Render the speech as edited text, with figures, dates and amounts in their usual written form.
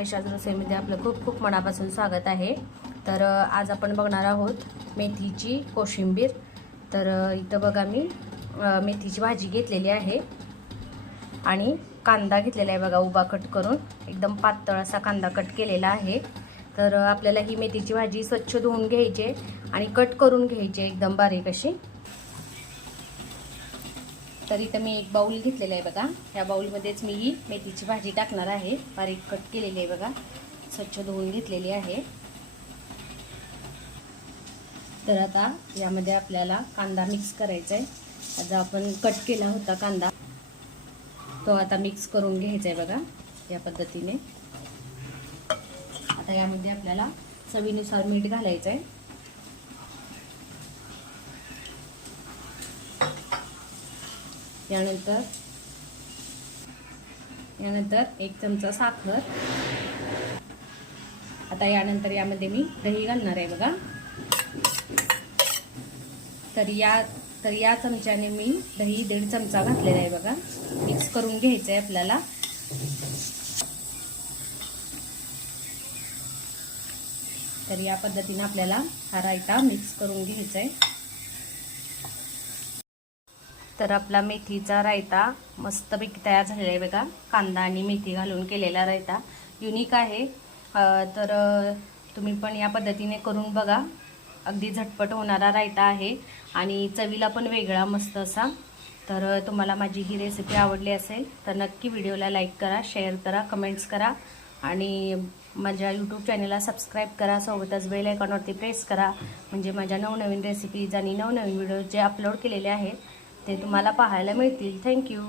आयशाज रसोईमध्ये आपलं खूप खूप मनापासून स्वागत आहे। तर आज आपण बघणार आहोत मेथीची कोशिंबीर। तर इथं बघा मी मेथीची भाजी घेतलेली आहे आणि कांदा घेतलेला आहे बघा, उभा कट करून एकदम पातळ असा कांदा कट केलेला आहे। तर आपल्याला ही मेथीची भाजी स्वच्छ धुवून घ्यायची आणि कट करून घ्यायची एकदम बारीक अशी। तर इथं मी एक बाउल घेतलेला आहे बघा, या बाउलमध्येच मी ही मेथीची भाजी टाकणार आहे। बारीक कट केलेली आहे बघा, स्वच्छ धुवून घेतलेली आहे। तर आता यामध्ये आपल्याला कांदा मिक्स करायचा आहे। आता आपण कट केला होता कांदा तो आता मिक्स करून घ्यायचा आहे बघा, या पद्धतीने। आता यामध्ये आपल्याला चवीनुसार मीठ घालायचं आहे। यानंतर 1 चमचा साखर। आता यानंतर यामध्ये मी दही घालणार आहे बघा। तर या चमच्याने मी दही 1.5 चमचा घातलेला आहे बघा। मिक्स करून घ्यायचं आहे आपल्याला। तर या पद्धतीने आपल्याला हा रायता मिक्स करून घ्यायचा आहे। तर आपला मेथीचा रायता मस्तपैकी तयार झालेला आहे बघा। कांदा आणि मेथी घालून केलेला रायता युनिक आहे। तर तुम्ही पण या पद्धतीने करून बघा। अगदी झटपट होणारा रायता आहे आणि चवीला पण वेगळा मस्त असा। तर तुम्हाला माझी ही रेसिपी आवडली असेल तर नक्की व्हिडिओला लाईक करा, शेअर करा, कमेंट्स करा आणि माझ्या यूट्यूब चॅनलला सबस्क्राईब करा। सोबतच बेल आयकॉनवरती प्रेस करा, म्हणजे माझ्या नवनवीन रेसिपीज आणि नवनवीन व्हिडिओ जे अपलोड केलेले आहेत ते तुम्हाला पाहायला मिळतील। थँक्यू।